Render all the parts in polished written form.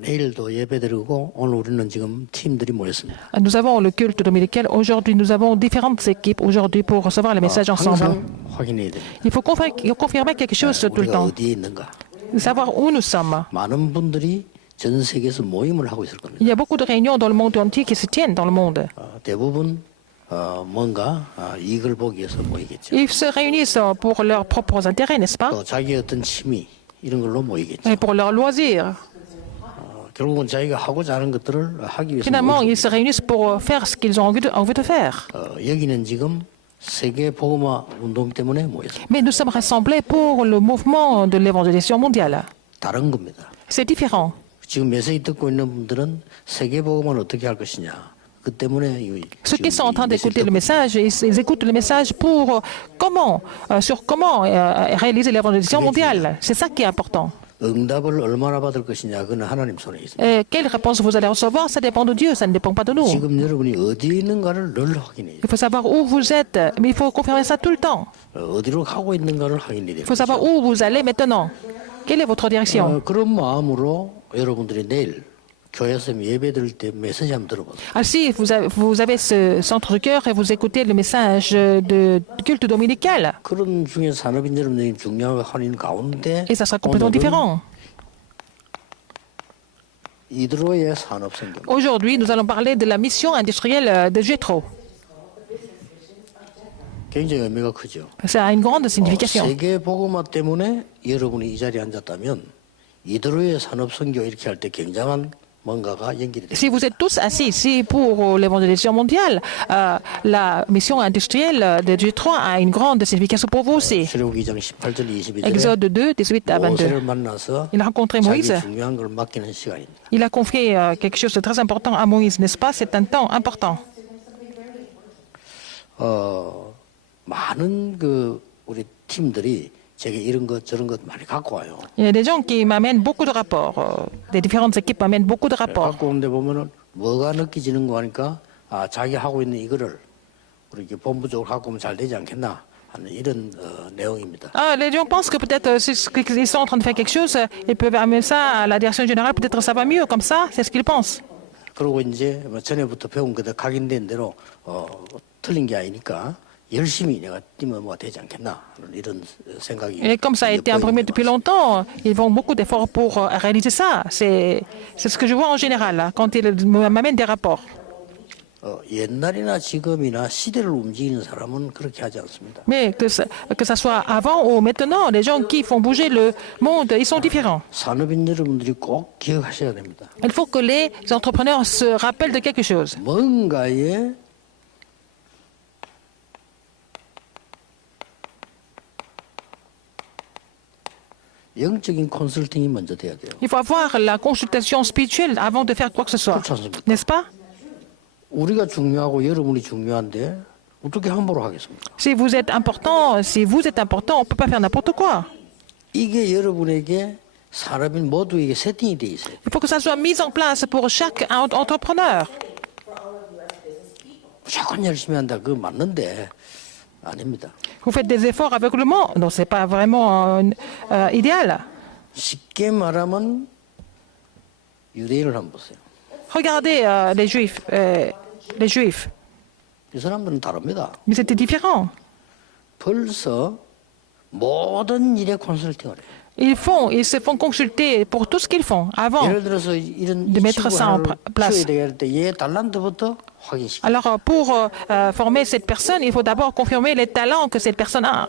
내일도 예배드리고 오늘 우리는 지금 팀들이 모였습니다. Nous avons le culte dominical. Aujourd'hui, nous avons différentes équipes aujourd'hui pour recevoir les messages ensemble. 항상 확인해야 됩니다. Il faut confirmer quelque chose tout le 우리가 temps, 어디에 있는가. savoir où nous sommes. 많은 분들이 전 세계에서 모임을 하고 있을 겁니다. Il y a beaucoup de réunions dans le monde entier qui se tiennent dans le monde. 대부분 뭔가 이익을 보기 위해서 모이겠죠. Ils se réunissent pour leurs propres intérêts, n'est-ce pas? 또 자기 어떤 취미 이런 걸로 모이겠죠. Et pour leurs loisirs. 결국은 자기가 하고자 하는 것들을 하기 위해서 Finalement, 모이죠. ils se réunissent pour faire ce qu'ils ont envie de faire. 여기는 지금 세계 복음화 운동 때문에 모였습니다. Mais nous sommes rassemblés pour le mouvement de l'évangélisation mondiale. 다른 겁니다. C'est différent. 지금 메시지 듣고 있는 분들은 세계 복음화를 어떻게 할 것이냐. 그 때문에 Ceux qui sont en train d'écouter le message, ils écoutent le message pour comment réaliser l'évangélisation mondiale. C'est ça qui est important. 응답을 얼마나 받을 것이냐, 그건 하나님 손에 있습니다. Et quelle réponse vous allez recevoir, ça dépend de Dieu, ça ne dépend pas de nous. 지금 여러분이 어디에 있는가를 늘 확인해요. Il faut savoir où vous êtes, mais il faut confirmer ça tout le temps. 어디로 가고 있는가를 확인해야 Il 돼요. faut savoir où vous allez maintenant. Quelle est votre direction? 그런 마음으로 여러분들이 내일 교회에서 예배 드릴 때 메시지 한번 들어보세요. Ainsi, vous avez ce centre de cœur et vous écoutez le message de culte dominical. 그런 중에 산업인 여러분들이 중요한 하는 가운데 Et ça sera complètement 오늘은 différent. 이드로의 산업성경. Aujourd'hui, nous allons parler de la mission industrielle de Jethro. 굉장히 의미가 크죠. Ça a une grande signification. 세계 복음화 때문에 여러분이 이 자리에 앉았다면 이드로의 산업성경 이렇게 할 때 굉장한 뭔가가 연결이 됩니다. Si vous êtes tous assis ici pour l'évangélisation mondiale, la mission industrielle de Jethro a une grande signification pour vous aussi. 출애굽기 2장 18절 22절에 Exode 2, 18 à 22. 모세를 만나서 Il a rencontré 자기 Moïse. 중요한 걸 맡기는 시간입니다. Il a confié quelque chose de très important à Moïse, n'est-ce pas? C'est un temps important. 많은 우리 팀들이 제게 이런 것 저런 것 많이 갖고 와요. Il y a des gens qui m'amènent beaucoup de rapports. Des différentes équipes m'amènent beaucoup de rapports. 갖고 오는데 보면은 뭐가 느껴지는 거 하니까 자기 하고 있는 이거를 우리 이렇게 본부적으로 갖고 오면 잘 되지 않겠나 하는 이런 내용입니다. Les gens pensent que peut-être qu'ils sont en train de faire quelque chose, ils peuvent amener ça à la direction générale, peut-être ça va mieux comme ça, c'est ce qu'ils pensent. 그리고 이제 전에부터 배운 거다 각인된 대로 틀린 게 아니니까 열심히 내가 뛰면 뭐가 되지 않겠나 하는 이런 생각이. Et comme ça a été imprimé depuis longtemps, ils font beaucoup d'efforts pour réaliser ça. C'est ce que je vois en général quand ils m'amènent des rapports. 옛날이나 지금이나 시대를 움직이는 사람은 그렇게 하지 않습니다. Mais que ça soit avant ou maintenant, les gens qui font bouger le monde, ils sont différents. 산업인 여러분들이 꼭 기억하셔야 됩니다. Il faut que les entrepreneurs se rappellent de quelque chose. 뭔가에 영적인 컨설팅이 먼저 돼야 돼요. Il faut avoir la consultation spirituelle avant de faire quoi que ce soit. 그렇지 않습니까? N'est-ce pas? 우리가 중요하고 여러분이 중요한데 어떻게 함부로 하겠습니까? Si vous êtes important, on ne peut pas faire n'importe quoi. 이게 여러분에게 산업인 모두에게 세팅이 돼 있어요. Il faut que ça soit mis en place pour chaque entrepreneur. 무조건 열심히 한다. 그거 맞는데 아닙니다. Vous faites des efforts avec le monde, donc c'est pas vraiment idéal. 쉽게 말하면 유대인을 한번 보세요. Regardez les Juifs, 이 사람들은 다릅니다. mais c'était différent. 벌써 모든 일에 컨설팅을 해요. Ils se font consulter pour tout ce qu'ils font avant. 예를 들어서 이런 de mettre ça en place. 키워야 되게 할때얘 달란트부터 확인시켜. Alors, pour former cette personne, il faut d'abord confirmer les talents que cette personne a.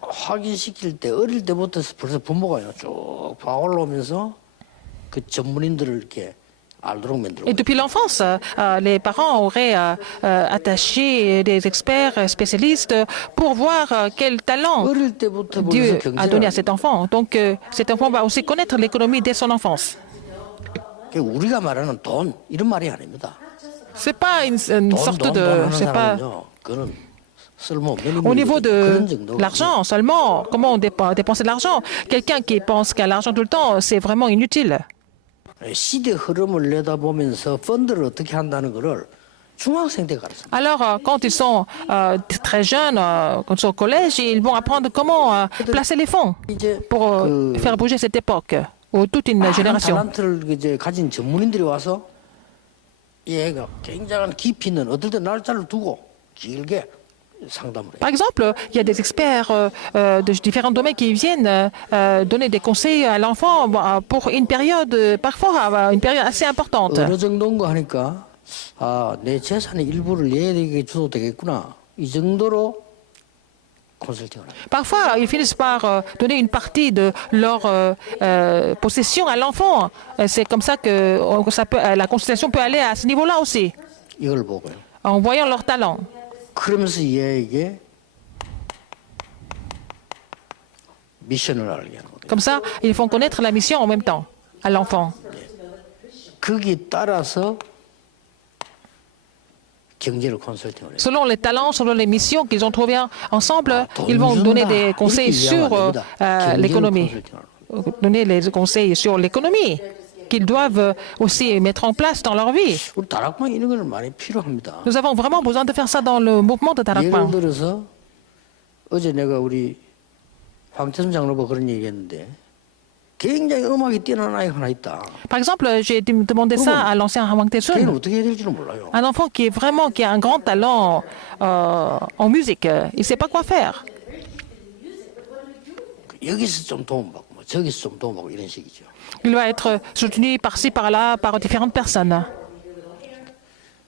확인시킬 때 어릴 때부터 벌써 부모가요 쭉 봐올라오면서 그 전문인들을 이렇게 알도록 만들고. Et depuis l'enfance, les parents auraient attaché des experts spécialistes pour voir quel talent 어릴 때부터 Dieu 벌써 a donné à 경제를. cet enfant. Donc, cet enfant va aussi connaître l'économie dès son enfance. 우리가 말하는 돈 이런 말이 아닙니다. C'est pas une sorte de, 하는 c'est pas 사람은요, 그거는 쓸모 au niveau 그런 de 정도가 l'argent seulement. Comment on dépenser de l'argent? Quelqu'un qui pense qu'à l'argent tout le temps, c'est vraiment inutile. 시대 흐름을 내다보면서 펀드를 어떻게 한다는 거를 중학생 때 가르칩니다. Alors, quand ils sont très jeunes, quand ils sont au collège, ils vont apprendre comment placer les fonds 이제 pour faire bouger cette époque. ou toute une 많은 génération. 탤런트를 이제 가진 전문인들이 와서 얘가 굉장한 깊이 있는 어떨 때 날짜를 두고 길게 상담을 해요. Par exemple, il y a des experts de différents domaines qui viennent donner des conseils à l'enfant pour une période, parfois une période assez importante. 어느 정도인가 하니까 아, 내 재산의 일부를 얘에게 줘도 되겠구나. 이 정도로 컨설팅을 합니다. Parfois, ils finissent par donner une partie de leur possession à l'enfant. C'est comme ça que la consultation peut aller à ce niveau-là aussi, 이걸 보고요. en voyant leur talent. 그러면서 얘에게 미션을 알게 하는 거예요. Comme ça, ils font connaître la mission en même temps à l'enfant. 거기에 따라서 경제를 컨설팅을 해요. Selon les talents, selon les missions qu'ils ont trouvées ensemble, ils vont donner des conseils sur l'économie. Donner les conseils sur l'économie qu'ils doivent aussi mettre en place dans leur vie. 우리 다락방 이런 거는 많이 필요합니다. Nous avons vraiment besoin de faire ça dans le mouvement de 예를 Tarakpan. 들어서 어제 내가 우리 황태순 장로가 그런 얘기했는데 굉장히 음악이 뛰어난 아이가 하나 있다. Par exemple, j'ai demandé ça à l'ancien Hwang 걔는 Tae-sun, 어떻게 해야 될지는 몰라요. un enfant qui a un grand talent en musique. Il ne sait pas quoi faire. 여기서 좀 도움받고 뭐 저기서 좀 도움받고 이런 식이죠. Il va être soutenu par-ci, par-là, par différentes personnes.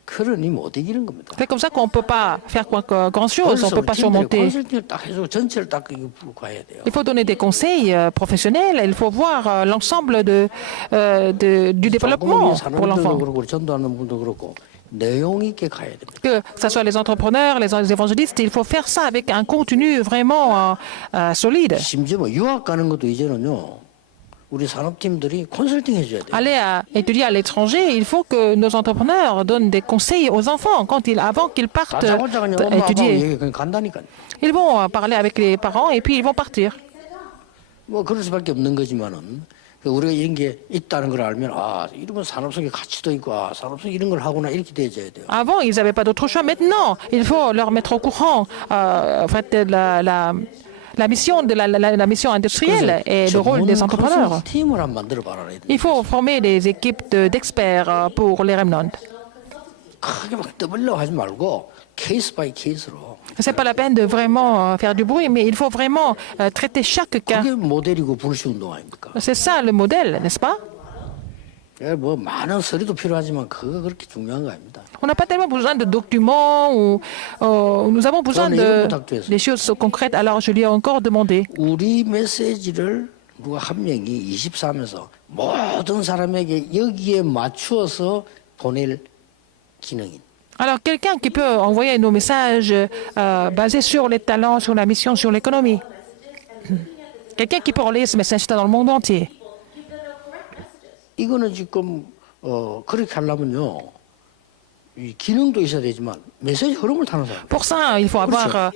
그러니 못 이기는 겁니다. C'est comme ça qu'on ne peut pas faire grand-chose, on ne peut pas surmonter. 컨설팅을 딱 해서 전체를 딱 이거 풀고 가야 돼요. Il faut donner des conseils professionnels, il faut voir l'ensemble du développement pour 사람들도 l'enfant. 그렇고 우리 전도하는 분도 그렇고 내용 있게 가야 됩니다. Que ce soit les entrepreneurs, les évangélistes, il faut faire ça avec un contenu vraiment solide. 심지어 뭐 유학 가는 것도 이제는요. 우리 산업팀들이 컨설팅 해줘야 돼요. Aller étudier à l'étranger, il faut que nos entrepreneurs donnent des conseils aux enfants avant qu'ils partent 가자마자 그냥 엄마 아빠하고 étudier. 얘기 그냥 간다니까요. Ils vont parler avec les parents et puis ils vont partir. 뭐 그럴 수밖에 없는 거지만은 우리가 이런 게 있다는 걸 알면 아 이러면 산업성의 가치도 있고 아 산업성 이런 걸 하구나 이렇게 돼줘야 돼요. Avant, ils n'avaient pas d'autre choix. Maintenant, il faut leur mettre au courant en fait, la mission de la mission industrielle et le rôle des entrepreneurs. 팀을 한 만들어 봐라. Il faut former des équipes d'experts pour les remnants. 크게 막 떠벌려고 하지 말고 케이스 바이 케이스로. Ce n'est pas la peine de vraiment faire du bruit, mais il faut vraiment traiter chaque cas. 그게 모델이고 불시 운동 아닙니까? C'est ça le modèle, n'est-ce pas? 뭐 많은 서류도 필요하지만 그거 그렇게 중요한 거 아닙니다. On n'a pas tellement besoin de documents ou nous avons besoin des choses concrètes. Alors je lui ai encore demandé. 우리 메시지를 누가 한 명이 24하면서 모든 사람에게 여기에 맞추어서 보낼 기능인. Alors quelqu'un qui peut envoyer nos messages basés sur les talents, sur la mission, sur l'économie. Quelqu'un qui peut relayer ce message dans le monde entier. 이거는 지금 그렇게 하려면요. 이 기능도 있어야 되지만 메시지 흐름을 타는 사람. Pour ça, il faut avoir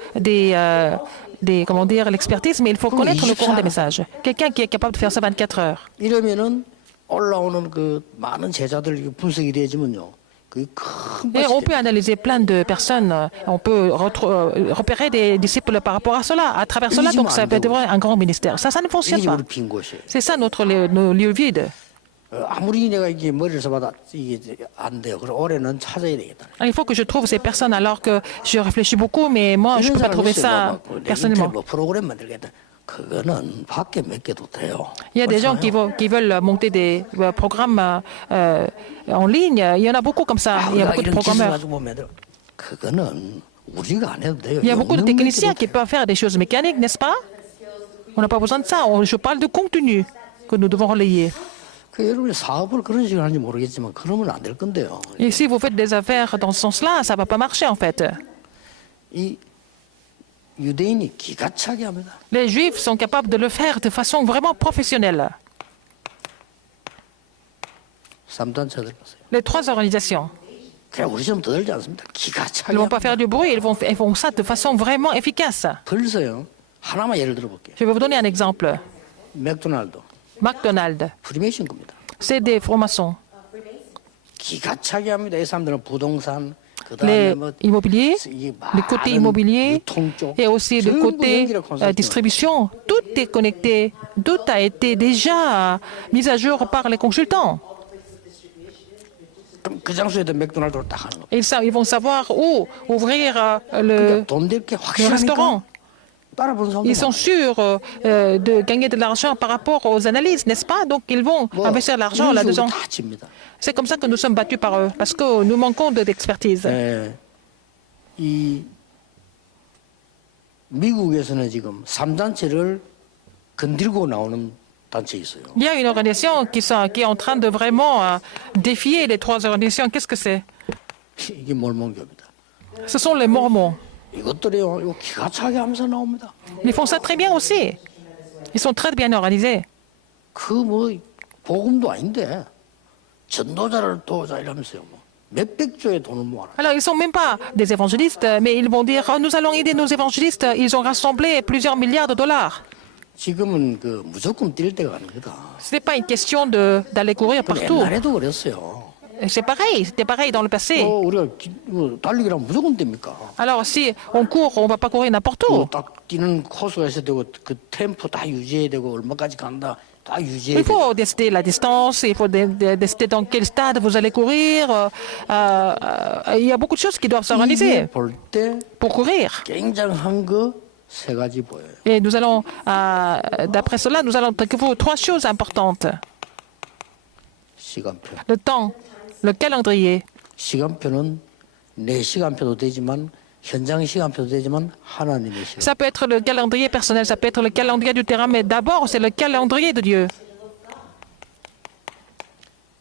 comment dire, l'expertise, mais il faut connaître le courant des messages. Quelqu'un qui est capable de faire ça 24 heures. 이러면은 올라오는 그 많은 제자들 분석이 되지만요. 그게 큰 Et on 맛이 peut analyser plein de personnes, on peut repérer des disciples par rapport à cela, à travers cela, donc ça peut être un grand ministère. Ça ne fonctionne 이게 pas. 우리 빈 곳이에요. C'est ça nos lieux vides. 아무리 내가 이게 머리를 써봐도 이게 안 돼요. 그래서 올해는 찾아야 되겠다. Il faut que je trouve ces personnes alors que je réfléchis beaucoup, mais moi, je ne peux pas trouver ça personnellement. 뭐 프로그램 만들겠다. 그거는 밖에 맡겨도 돼요. Il y a des gens qui veulent monter des programmes en ligne. Il y en a beaucoup comme ça. Il y a beaucoup de programmeurs. 그거는 우리가 안 해도 돼요. Il y a beaucoup de techniciens qui peuvent faire des choses mécaniques, n'est-ce pas? On n'a pas besoin de ça. Je parle de contenu que nous devons relayer. 그 여러분이 사업을 그런 식으로 하는지 모르겠지만 그러면 안 될 건데요. Et si vous faites des affaires dans ce sens-là, ça ne va pas marcher en fait. 이 유대인이 기가 차게 합니다. Les Juifs sont capables de le faire de façon vraiment professionnelle. 3단체들 보세요. Les trois organisations. 그냥 우리 좀 더들지 않습니다. 기가 차게. Ils ne vont pas faire du bruit, ils font ça de façon vraiment efficace. 벌써요. 하나만 예를 들어볼게요. Je vais vous donner un exemple. 맥도날드, McDonald's, 프리메이션 겁니다. c'est des francs-maçons. 기가 차게 합니다. 이 사람들은 부동산, les immobiliers, 이 le côté 많은 immobilier 유통 쪽, et aussi le 전부 côté 연결 컨설팅. distribution. Tout est connecté, tout a été déjà mis à jour par les consultants. 그럼 그 장소에다 맥도날드를 딱 하는 거. Ils vont savoir où ouvrir 그러니까 돈 될 게 le 확실하니까 restaurant. 따라보는 사람들 Ils sont sûrs de gagner de l'argent par rapport aux analyses, n'est-ce pas? Donc ils vont investir l'argent là-dedans. 다 집니다. C'est comme ça que nous sommes battus par eux, parce que nous manquons d'expertise. 예, 이 미국에서는 지금 3단체를 건들고 나오는 단체 있어요. Il y a une organisation qui est en train de vraiment défier les trois organisations. Qu'est-ce que c'est? 이게 몰몬교입니다. Ce sont les Mormons. 이것들이요, 이거 기가 차게 하면서 나옵니다. Ils font ça très bien aussi. Ils sont très bien organisés. 그 뭐 복음도 아닌데 전도자를 도우자 이러면서요. 뭐 몇백조의 돈을 모아라. Alors, ils ne sont même pas des évangélistes, mais ils vont dire, oh, nous allons aider nos évangélistes. Ils ont rassemblé plusieurs milliards de dollars. 지금은 그 무조건 뛸 때가 아닙니다. Ce n'est pas une question d'aller courir 근데 partout. 옛날에도 그랬어요. C'est pareil, c'était pareil dans le passé. 우리가 달리기랑 무조건 뜁니까? Alors, si on court, on ne va pas courir n'importe où. 딱 뛰는 코스가 있어야 되고 그 템포 다 유지해야 되고 얼마까지 간다 다 유지해야 Il 되고. faut décider la distance, il faut décider dans quel stade vous allez courir. Il y a beaucoup de choses qui doivent s'organiser 볼때 pour courir. 굉장한 거 세 가지 보여요. Et nous allons, d'après cela, nous allons découvrir trois choses importantes. 시간표. Le temps, le calendrier. 시간표는 내 시간표도 되지만 현장 시간표도 되지만 하나님의 시간. Ça peut être le calendrier personnel, ça peut être le calendrier du terrain, mais d'abord, c'est le calendrier de Dieu.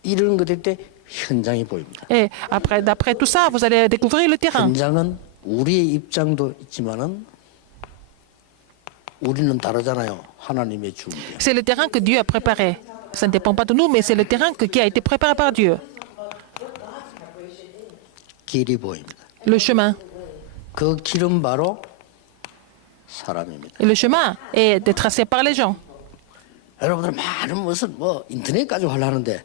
이런 거 될 때 현장이 보입니다. Et après, d'après tout ça, vous allez découvrir le terrain. 현장은 우리의 입장도 있지만은 우리는 다르잖아요. 하나님의 준비. C'est le terrain que Dieu a préparé. Ça ne dépend pas de nous, mais c'est le terrain qui a été préparé par Dieu. 길이 보입니다. Le chemin. 그 길은 바로 사람입니다. Et le chemin est tracé par les gens. 여러분들 많은 무슨 뭐 인터넷까지 하려는데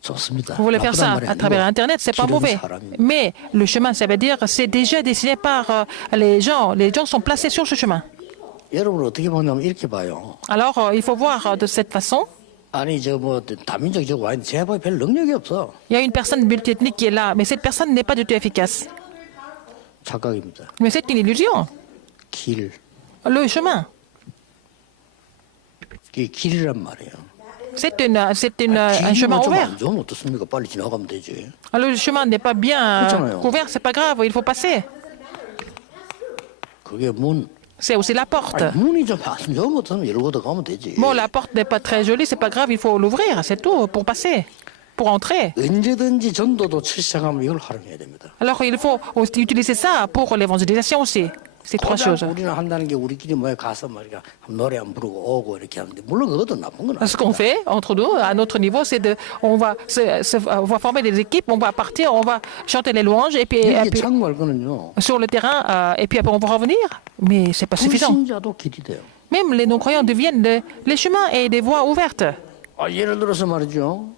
좋습니다. Vous voulez faire ça à travers Internet, c'est pas mauvais. Mais le chemin, ça veut dire c'est déjà dessiné par les gens. Les gens sont placés sur ce chemin. 여러분 어떻게 보냐면 이렇게 봐요. Alors, il faut voir de cette façon. 아니 저 뭐 다민족 저거 와인 제보에 별 능력이 없어. Il y a une personne multiethnique qui est là, mais cette personne n'est pas du tout efficace. 착각입니다. Mais c'est une illusion. 길. Le chemin, 이게 길이란 말이에요. c'est un chemin 길이만 좀 ouvert. 안 좋으면 어떻습니까? 빨리 지나가면 되지. Le chemin n'est pas bien 그렇잖아요. couvert, c'est pas grave, il faut passer. 그게 문. C'est aussi la porte. 아니, 문이 좀 안 좋으면 어떻으면 열고 들어가면 되지. Bon, la porte n'est pas très jolie, c'est pas grave, il faut l'ouvrir, c'est tout, pour passer, pour entrer. 언제든지 전도도 출생하면 이걸 활용해야 됩니다. Alors, il faut aussi utiliser ça pour l'évangélisation aussi. Ces trois choses. 고작 우리는 한다는 게 우리끼리 뭐에 가서 말이야 노래 안 부르고 오고 이렇게 하는데 물론 그것도 나쁜 건 Ce qu'on fait entre nous, à notre niveau, c'est on va on va former des équipes, on va partir, on va chanter les louanges et puis, 이게 참고할 거는요. sur le terrain et puis après on va revenir. Mais c'est pas suffisant. 불신자도 길이 돼요. Même les non-croyants deviennent les chemins et des voies ouvertes. 아, 예를 들어서 말이죠.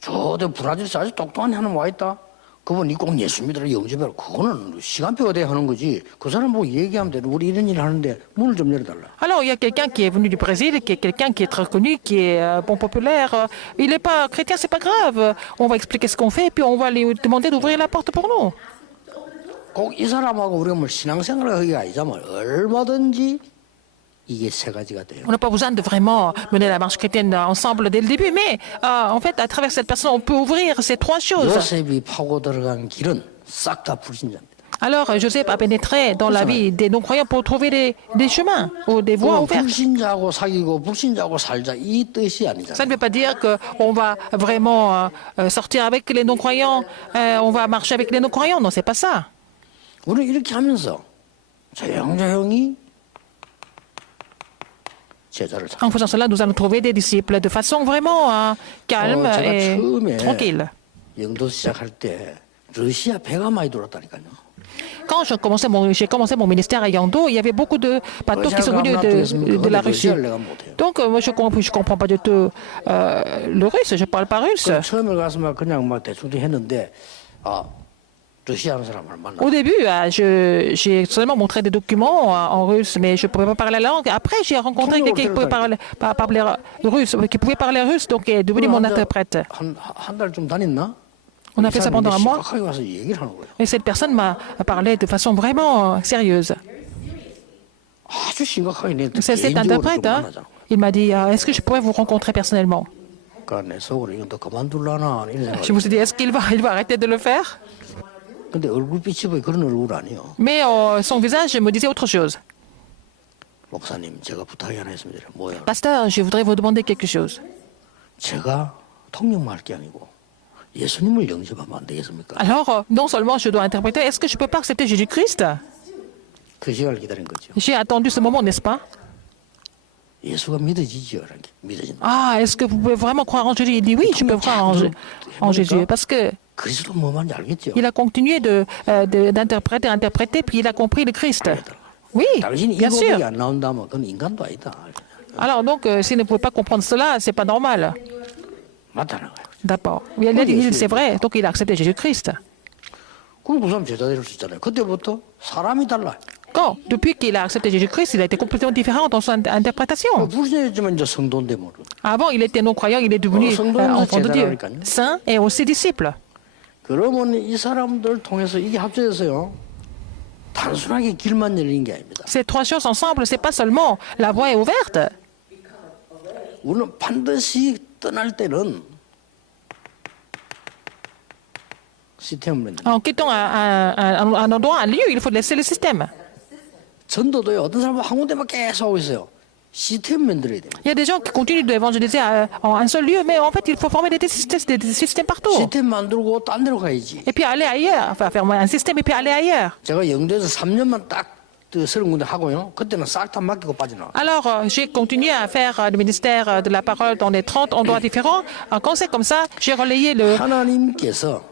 저도 브라질에서 아주 똑똑한 하나 와 있다. 그분이 꼭 예수 믿으라 영접해라. 그거는 시간표가 돼야 하는 거지. 그 사람 보고 얘기하면 돼. 우리 이런 일 하는데 문을 좀 열어달라. Alors, il y a quelqu'un qui est venu du Brésil, qui est quelqu'un qui est très connu, qui est bon populaire. Il n'est pas chrétien, c'est pas grave. On va expliquer ce qu'on fait et puis on va lui demander d'ouvrir la porte pour nous. 꼭 이 사람하고 우리가 뭐 신앙생활을 하기가 아니지만 얼마든지 이게 세 가지가 돼요. On n'a pas besoin de vraiment mener la marche chrétienne ensemble dès le début, mais en fait, à travers cette personne, on peut ouvrir ces trois choses. 요셉이 파고 들어간 길은 싹 다 불신자입니다. Alors, Joseph a pénétré dans la vie des non-croyants pour trouver des chemins ou des voies ouvertes. 불신자하고 사귀고 불신자하고 살자 이 뜻이 Ça 아니잖아요. ne veut pas dire qu'on va vraiment sortir avec les non-croyants, on va marcher avec les non-croyants. Non, c'est pas ça. 우리는 이렇게 하면서 조용조용히 제자를 찾아. En faisant cela, nous allons trouver des disciples de façon vraiment calme 제가 et 처음에 tranquille. 영도 시작할 때 러시아 배가 많이 돌았다니까요. Quand j'ai commencé mon ministère à Yando, il y avait beaucoup de bateaux qui sont venus de la Russie. Donc, moi, je ne comprends pas du tout le russe, je ne parle pas russe. 처음에 가서 막 그냥 막 대충 했는데 러시아 하는 사람을 만나. Au début, j'ai seulement montré des documents en russe, mais je ne pouvais pas parler la langue. Après, j'ai rencontré quelqu'un qui pouvait parler russe, qui pouvait parler russe, donc il est devenu mon interprète. 한달 좀 다녔나? On a fait ça pendant un mois. 심각하게 와서 얘기를 하는 거예요. Et cette personne m'a parlé de façon vraiment sérieuse. 아주 심각하게 내 C'est cet 개인적으로 좀 interprète, hein, 만나자는 거예요. il m'a dit, est-ce que je pourrais vous rencontrer personnellement? 그러니까 내 속으로 이건 또 그만둘라나 이런 생각. Je me suis dit, est-ce qu'il va arrêter de le faire? 근데 얼굴빛이 보이 그런 얼굴 아니에요. Mais son visage me disait autre chose. 목사님, 제가 부탁이 하나 있습니다. 뭐요? Pasteur, je voudrais vous demander quelque chose. 제가 통역만 할 게 아니고 예수님을 영접하면 안 되겠습니까? Alors, non seulement je dois interpréter, est-ce que je ne peux pas accepter Jésus-Christ? 그 시간을 기다린 거죠. J'ai attendu ce moment, n'est-ce pas? 예수가 믿어지지요, 라는 게 믿어진다. Ah, est-ce que vous pouvez vraiment croire en Jésus? Il dit oui, je peux croire en Jésus. Parce que 그리스도 뭐 말인지 알겠죠? il a continué d'interpréter, interpréter, puis il a compris le Christ. Oui, 당신이 bien 이 고백이 sûr. 안 나온다면 그건 인간도 아니다. Alors donc, s'il ne pouvait pas comprendre cela, c'est pas normal. 맞다는 거예요. D'accord. Il a dit, c'est vrai, donc il a accepté Jésus-Christ. 그럼 그 사람 제자 될 수 있잖아요. 그때부터 사람이 달라요. Quand? Depuis qu'il a accepté Jésus-Christ, il a été complètement différent dans son interprétation. 불신했지만 이제 성도인데 뭐. Avant, il était non-croyant, il est devenu enfant de Dieu, saint et aussi disciple. 그러면 이 사람들 통해서 이게 합쳐져서요. 단순하게 길만 열리는 게 아닙니다. Ces trois choses ensemble, c'est pas seulement la voie est ouverte. 우리는 반드시 떠날 때는 시스템을 만든다. En quittant un endroit, un lieu, il faut laisser le système. 전도도요. 어떤 사람은 한 군데만 계속 하고 있어요. 시스템 만들어야 됩니다. Il y a des gens qui continuent d'évangéliser en un seul lieu, mais en fait, il faut former des systèmes partout. 시스템 만들고 딴 데로 가야지. Et puis aller ailleurs, enfin faire un système et puis aller ailleurs. 제가 영도에서 3년만 딱 서른 군데 하고요. 그때는 싹 다 맡기고 빠져나와. Alors, j'ai continué à faire le ministère de la parole dans les 30 endroits différents. Quand c'est comme ça, j'ai relayé 하나님께서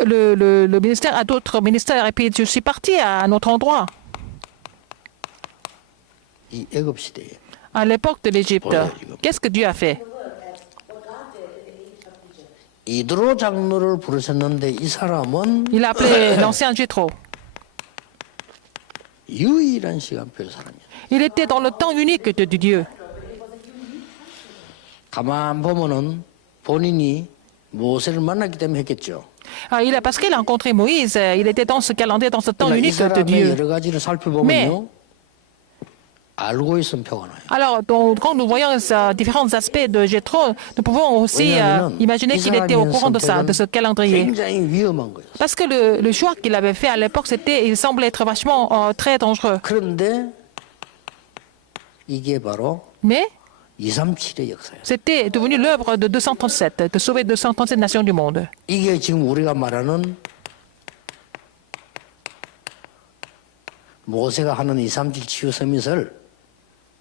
le ministère à d'autres ministères et puis je suis parti à un autre endroit. 이 애굽 시대에 À l'époque de l'Égypte, qu'est-ce que Dieu a fait? 이드로 장로를 부르셨는데 이 사람은 Il a appelé l'ancien Jéthro. 유일한 시간표의 사람이에요. Il était dans le temps unique de Dieu. 가만 보면은 본인이 모세를 만났기 때문에 했겠죠. Parce qu'il a rencontré Moïse, il était dans ce calendrier, dans ce temps 그러나 이 unique de 사람의 Dieu. 여러 가지를 살펴보면요. 알고 있으면 표가 나요. Alors, donc, quand nous voyons différents aspects de Jéthro, nous pouvons aussi imaginer qu'il était au courant de ça, de ce calendrier. 굉장히 위험한 거예요. Parce que le choix qu'il avait fait à l'époque, il semblait être vachement très dangereux. 그런데 이게 바로 Mais 237의 역사예요. c'était devenu l'œuvre de 237, de sauver 237 nations du monde. 이게 지금 우리가 말하는 모세가 하는 237 치유 서밋을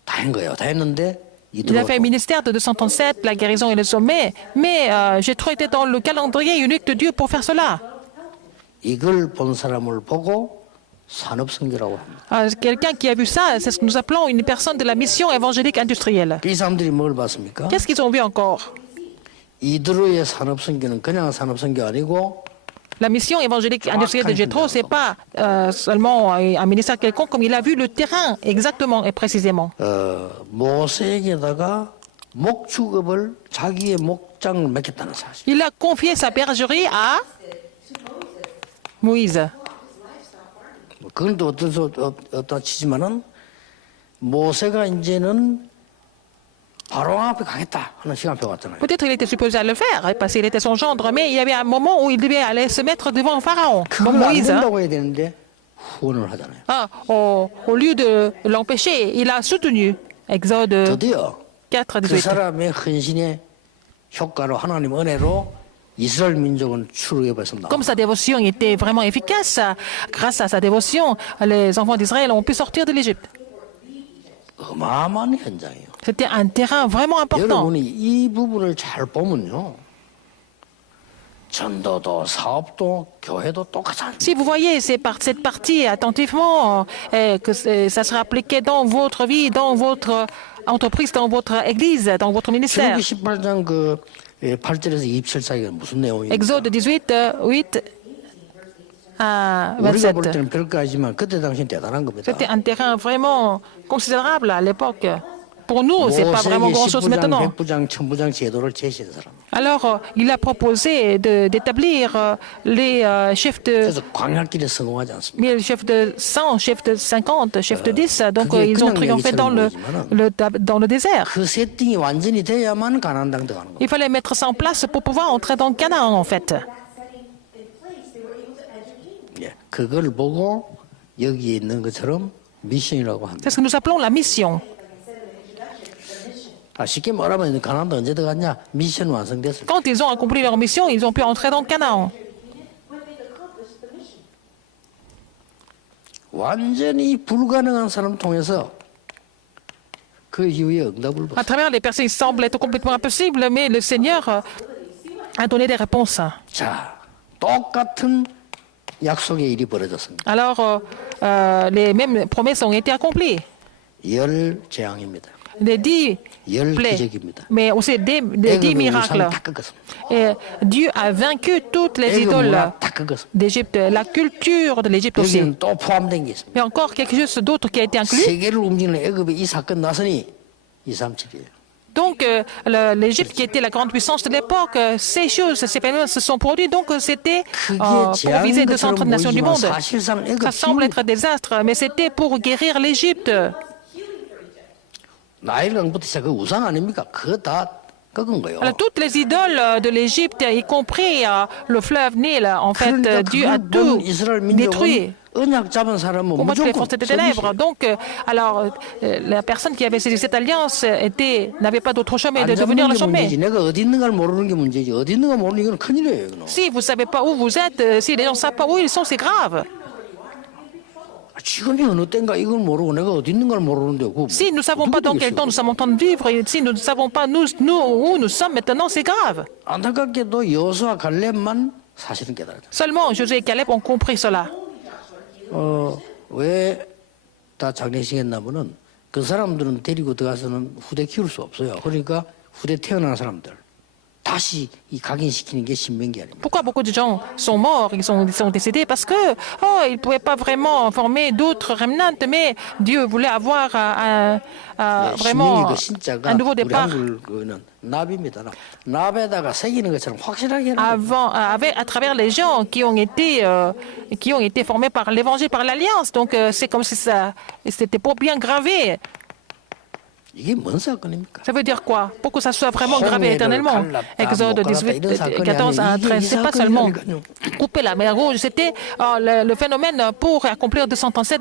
다 한 거예요. 다 했는데 Il a fait le ministère de 237, la guérison et le sommet, mais Jéthro était dans le calendrier unique de Dieu pour faire cela. 이걸 본 사람을 보고 산업선교라고 합니다. Quelqu'un qui a vu ça, c'est ce que nous appelons une personne de la mission évangélique industrielle. 이 사람들이 뭘 봤습니까? Qu'est-ce qu'ils ont vu encore? 이드로의 산업선교는 그냥 산업선교 아니고 La mission évangélique industrielle de Jéthro, ce n'est pas seulement un ministère quelconque, comme il a vu le terrain exactement et précisément. 모세에게다가 목축업을 자기의 목장을 맡겼다는 사실. Il a confié sa bergerie à Moïse. 그건 또 어떠 치지만은 모세가 이제는 바로 앞에 가겠다 하는 시간표 같잖아요. Peut-être il était supposé à le faire, parce qu'il était son gendre, mais il y avait un moment où il devait aller se mettre devant Pharaon, comme 그걸 안 Moïse. 된다고 해야 되는데 후원을 하잖아요. Au lieu de l'empêcher, il a soutenu. Exode 드디어 4, 그 18. 사람의 헌신의 효과로 하나님 은혜로 이스라엘 민족은 출애굽에 벗어나. Comme sa dévotion était vraiment efficace, grâce à sa dévotion, les enfants d'Israël ont pu sortir de l'Égypte. 어마어마한 현장이에요. C'était un terrain vraiment important. 여러분이 이 부분을 잘 보면요. 전도도 사업도 교회도 똑같이 Si vous voyez cette partie attentivement, que ça sera appliqué dans votre vie, dans votre entreprise, dans votre église, dans votre ministère. 출애굽기 18장 그 8절에서 27사기가 무슨 내용이에요? Exode 18, 8. à 우리가 볼 27. 때는 별거 아니지만 그때 당시엔 대단한 겁니다. C'était un terrain vraiment considérable à l'époque. Pour nous, c'est pas vraiment 모세에게 grand-chose 10부장, maintenant. 100부장, 1000부장 제도를 제시한 사람. Alors, il a proposé d'établir les chefs de 그래서 광야길에 성공하지 않습니다. 1000, chefs de 100, chefs de 50, chefs de 10. Donc, 그게 ils ont 그냥 triomphé 얘기처럼 보이지만은 dans le désert. 그 세팅이 완전히 돼야만 가나안 땅 들어가는 겁니다. Il fallait mettre ça en place pour pouvoir entrer dans Canaan, en fait. 예, 그걸 보고 여기에 있는 것처럼 미션이라고 합니다. C'est ce que nous appelons la mission. 쉽게 말하면 가나안 땅 언제 들어갔냐? 미션 완성됐을 때. Quand ils ont accompli leur mission, ils ont pu entrer dans Canaan. 완전히 불가능한 사람 통해서 그 이후에 응답을 À 받았어요. travers les personnes, il semble être complètement impossible, mais le Seigneur a donné des réponses. 자, 똑같은 약속의 일이 벌어졌습니다. Alors, les mêmes promesses ont été accomplies. 열 재앙입니다. Les 10 열 plaies, 기적입니다. mais aussi des 10 애굽의 miracles. 우상 다 꺾었습니다. Et Dieu a vaincu toutes les 애굽 idoles 문화 다 꺾었습니다. d'Égypte, la culture de l'Égypte aussi. 여기는 또 포함된 게 있습니다. Mais encore quelque chose d'autre qui a été inclus. 세계를 움직이는 애굽의 이 사건 나서니 237이에요. Donc, l'Égypte, qui était la grande puissance de l'époque, ces choses, ces phénomènes se sont produits. Donc, c'était 그게 pour viser 230 재앙인 nations du 것처럼 monde. 보이지만 사실상 애굽 Ça semble 힘이 être un désastre, mais c'était pour guérir l'Égypte. 나일강부터 시작 그 우상 아닙니까? 그거 다 꺾은 거예요. Alors, toutes les idoles de l'Égypte, y compris le fleuve Nil, en fait, 그러니까 Dieu a 그걸 tout 본 이스라엘 détruit. 민족은 언약 잡은 사람은 Combattre les 무조건 forces des ténèbres. Donc, la personne qui avait saisi cette alliance n'avait pas d'autre chemin 안 de devenir 잡는 le 게 문제지. sommet. 내가 어디 있는가를 모르는 게 문제지. 어디 있는가 모르는 이건 큰일이에요. 이거는. Si vous ne savez pas où vous êtes, si les gens ne savent pas où ils sont, c'est grave. 지금이 어느 때인가 이걸 모르고 내가 어디 있는가를 모르는데 그거 Si nous ne savons pas dans quel temps nous sommes en train de vivre, et si nous ne savons pas nous où nous sommes maintenant, c'est grave. 안타깝게도 여호수아 갈렙만 사실은 깨달았다. Seulement Josué et Caleb ont compris cela. 왜 다 장례식했나면은 그 사람들은 데리고 들어가서는 후대 키울 수 없어요. 그러니까 후대 태어난 사람들 다시 이 각인시키는 게 신명기 아닙니까? Pourquoi beaucoup de gens sont morts, ils sont décédés? Parce que ils ne pouvaient pas vraiment former d'autres remnants, mais Dieu voulait avoir vraiment 신명기 그 신자가 un nouveau 우리 départ. 한글 그는 납입니다. 납에다가 새기는 것처럼 확실하게 하는 거예요. À travers les gens qui ont été formés par l'Évangile, par l'Alliance. Donc c'est comme si c'était pour bien gravé. 이게 뭔 사건입니까? Ça veut dire quoi? Pour que ça soit vraiment gravé éternellement. Exode 18, 14 à 13, c'est pas seulement couper la mer Rouge, c'était le phénomène pour accomplir 237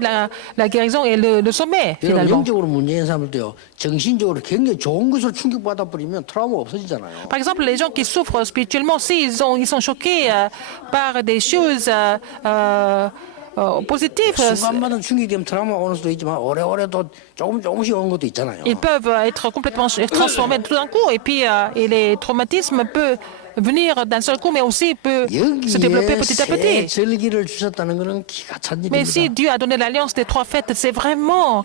la guérison et le sommet, 여러분 finalement. 영적으로 문제인 사람들도요. 정신적으로 굉장히 좋은 것을 충격받아 버리면 트라우마 없어지잖아요. Par exemple, les gens qui souffrent spirituellement, ils sont choqués par des choses positives. 순간마다 충격되면 트라우마 오는 수도 있지만 오래오래 또 조금씩 오는 것도 있잖아요. Ils peuvent être complètement transformés tout d'un coup, et puis et les traumatismes peuvent venir d'un seul coup, mais aussi peuvent se développer 여기에 petit à 새 petit. 절기를 주셨다는 것은 기가 찬 Mais si 일입니다. Dieu a donné l'alliance des 3 fêtes, c'est vraiment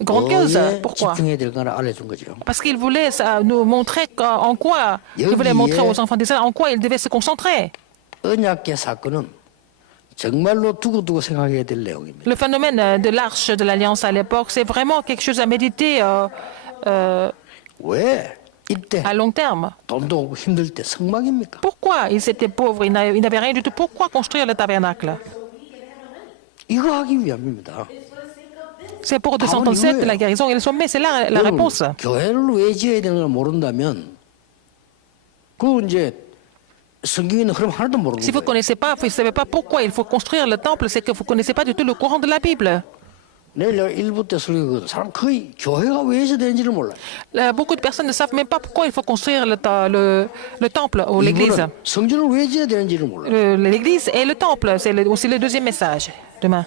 grandiose. 뭐에 Pourquoi? 집중해야 될까를 알려준 거죠. Parce qu'il voulait nous montrer en quoi, il voulait montrer aux enfants d'Israël en quoi ils devaient se concentrer. 언약계 사건은 정말로 두고두고 생각해야 될 내용입니다. Le phénomène de l'arche de l'alliance à l'époque, c'est vraiment quelque chose à méditer 왜 이때 à long terme. 돈도 없고 힘들 때 성막입니까? Pourquoi ils étaient pauvres, ils n'avaient rien du tout? Pourquoi construire le tabernacle? 이거 하기 위함입니다. C'est pour 237, la guérison et le sommet, c'est là la réponse. 교회를 왜 지어야 되는 걸 모른다면 그 이제 성경에 있는 흐름 하나도 모르는 Si vous ne 거예요. connaissez pas, vous ne savez pas pourquoi il faut construire le temple, c'est que vous ne connaissez pas du tout le courant de la Bible. 내일 내가 일부 때 설교거든. 사람 거의 교회가 왜 해야 되는지를 몰라요. Beaucoup de personnes ne savent même pas pourquoi il faut construire le temple ou l'église. 이분은 성전을 왜 지어야 되는지를 몰라요. L'église et le temple, c'est aussi le deuxième message demain.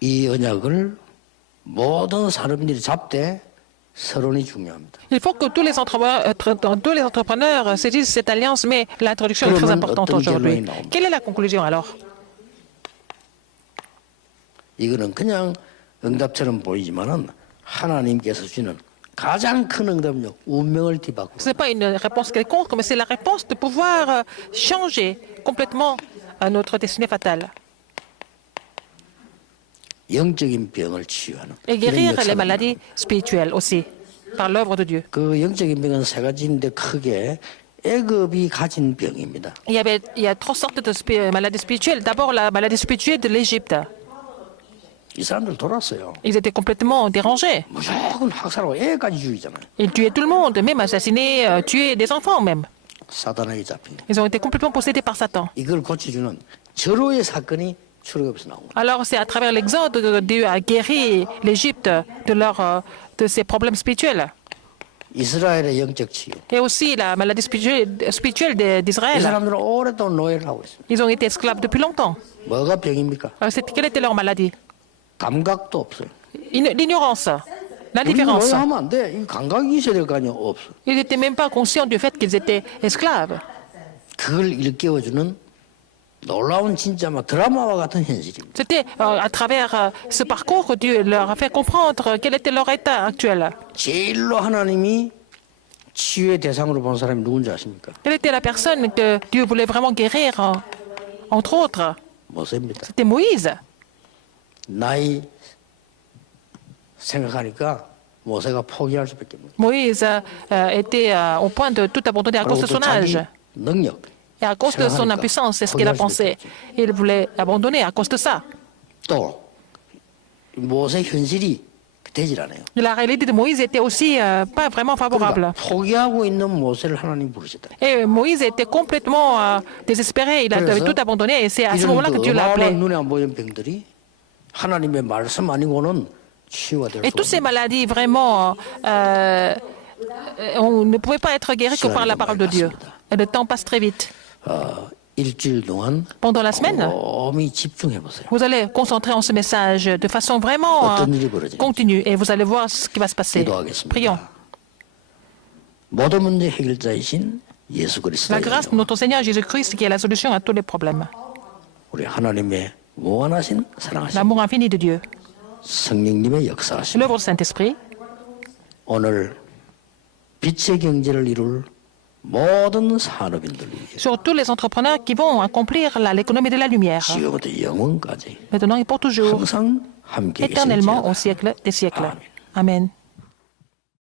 이 언약을 모든 사람들이 잡되 서론이 중요합니다. Il faut que tous les entrepreneurs saisissent cette alliance, mais l'introduction est très 그러면 importante 어떤 aujourd'hui. 결론이 나옵니까? Quelle est la conclusion alors? 이거는 그냥 응답처럼 보이지만은 하나님께서 주시는 가장 큰 응답력, 운명을 뒤바꾸고 Ce n'est pas une réponse quelconque, mais c'est la réponse de pouvoir changer complètement à notre destinée fatale. 영적인 병을 치유하는 Et 이런 guérir les 역사가 maladies spirituelles aussi, par l'œuvre de Dieu. 그 영적인 병은 세 가지인데 크게 애굽이 가진 병입니다. Il y a trois sortes de maladies spirituelles. D'abord, la maladie spirituelle de l'Égypte. 이 사람들 돌았어요. Ils étaient complètement dérangés. 무조건 학살하고 애까지 죽이잖아요. Ils tuaient tout le monde, même assassinaient, tuaient des enfants même. 사단에게 잡힌 거. Ils ont été complètement possédés par Satan. 이걸 고쳐주는 절호의 사건이 출애굽에서 나온 거예요. Alors, c'est à travers l'Exode que Dieu a guéri l'Égypte de ses problèmes spirituels. 이스라엘의 영적 치유. Et aussi la maladie spirituelle 이 d'Israël. 사람들은 오랫동안 노예를 하고 있습니다. Ils ont été esclaves depuis longtemps. 뭐가 병입니까? Alors, quelle était leur maladie? 감각도 없어요. L'ignorance, 우리 l'indifférence. 노예하면 안 돼. 이 감각이 있어야 될 거 아니에요. 없어. Ils n'étaient même pas conscients du fait qu'ils étaient esclaves. 그걸 일깨워주는 놀라운 진짜 막 드라마와 같은 현실입니다. C'était à travers ce parcours que Dieu leur a fait comprendre quel était leur état actuel. 제일로 하나님이 치유의 대상으로 본 사람이 누군지 아십니까? Quelle était la personne que Dieu voulait vraiment guérir, entre autres? 모세입니다. C'était Moïse. 나이 생각하니까 모세가 포기할 수밖에 없는. Moïse était au point de tout abandonner à cause de son 자기 âge. 능력. Et à cause de son impuissance, c'est ce qu'il a pensé. Il voulait abandonner à cause de ça. 또 모세 현실이 되질 않아요. Et la réalité de Moïse était aussi pas vraiment favorable. 그러니까 포기하고 있는 모세를 하나님 부르셨다. Et Moïse était complètement désespéré. Il avait tout abandonné et c'est à ce 이런 moment-là 그 que Dieu l'a appelé. 어마어마한 눈에 안 보이는 병들이 하나님의 말씀 아니고는 치유가 될 Et 수 toutes ces 없는. maladies, vraiment, on ne pouvait pas être guéri que par la parole de Dieu. Et le temps passe très vite. 일주일 동안 Pendant la semaine, 곰곰이 집중해 보세요. vous allez concentrer en ce message de façon vraiment 어떤 일이 벌어지는지. continue et vous allez voir ce qui va se passer. 기도하겠습니다. Prions. 모든 문제 해결자이신 예수 La 그리스도의 grâce de notre Seigneur Jésus-Christ qui est la solution à tous les problèmes. 우리 하나님의 무한하신 사랑하신 L'amour infini de Dieu. 성령님의 역사하심 L'œuvre du Saint-Esprit. 오늘 빛의 경제를 이룰 모든 산업인들 위해 Sur tous les entrepreneurs qui vont accomplir l'économie de la lumière. 지금부터 영원까지 Maintenant et pour toujours. 항상 함께 Éternellement 계실지어다. au siècle des siècles. Amen.